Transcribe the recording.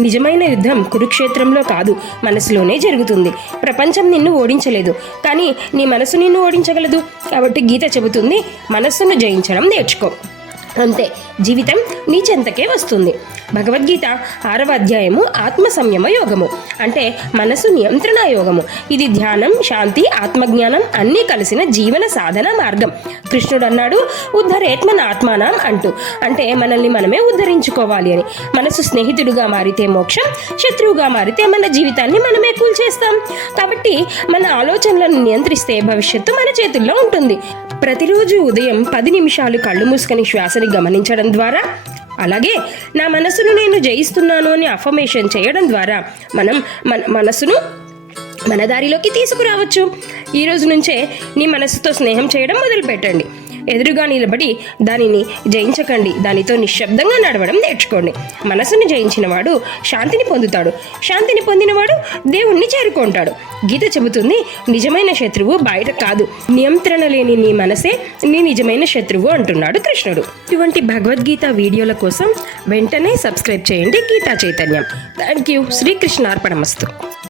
నిజమైన యుద్ధం కురుక్షేత్రంలో కాదు మనసులోనే జరుగుతుంది. ప్రపంచం నిన్ను ఓడించలేదు కానీ నీ మనసు నిన్ను ఓడించగలదు. కాబట్టి గీత చెబుతుంది మనస్సును జయించడం నేర్చుకో. అంతే. జీవితం నీ చెంతకే వస్తుంది. భగవద్గీత ఆరవ అధ్యాయము ఆత్మ సంయమ యోగము. అంటే మనసు నియంత్రణ యోగము. ఇది ధ్యానం శాంతి ఆత్మజ్ఞానం అన్నీ కలిసిన జీవన సాధన మార్గం. కృష్ణుడు అన్నాడు ఉద్ధరేత్మన ఆత్మానం అంటూ. అంటే మనల్ని మనమే ఉద్ధరించుకోవాలి అని. మనసు స్నేహితుడుగా మారితే మోక్షం శత్రువుగా మారితే మన జీవితాన్ని మనమే కూల్చేస్తాం. కాబట్టి మన ఆలోచనలను నియంత్రిస్తే భవిష్యత్తు మన చేతుల్లో ఉంటుంది. ప్రతిరోజు ఉదయం పది నిమిషాలు కళ్ళు మూసుకొని శ్వాసని గమనించడం ద్వారా అలాగే నా మనసును నేను జయిస్తున్నాను అని అఫర్మేషన్ చేయడం ద్వారా మనం మన మనసును మన దారిలోకి తీసుకురావచ్చు. ఈ రోజు నుంచే నీ మనసుతో స్నేహం చేయడం మొదలుపెట్టండి. ఎదురుగా నిలబడి దానిని జయించకండి. దానితో నిశ్శబ్దంగా నడవడం నేర్చుకోండి. మనసును జయించిన వాడు శాంతిని పొందుతాడు. శాంతిని పొందినవాడు దేవుణ్ణి చేరుకుంటాడు. గీత చెబుతుంది నిజమైన శత్రువు బయట కాదు. నియంత్రణ లేని నీ మనసే నీ నిజమైన శత్రువు అంటున్నాడు కృష్ణుడు. ఇటువంటి భగవద్గీత వీడియోల కోసం వెంటనే సబ్స్క్రైబ్ చేయండి గీతా చైతన్యం. థ్యాంక్ యూ శ్రీకృష్ణార్పణమస్తు.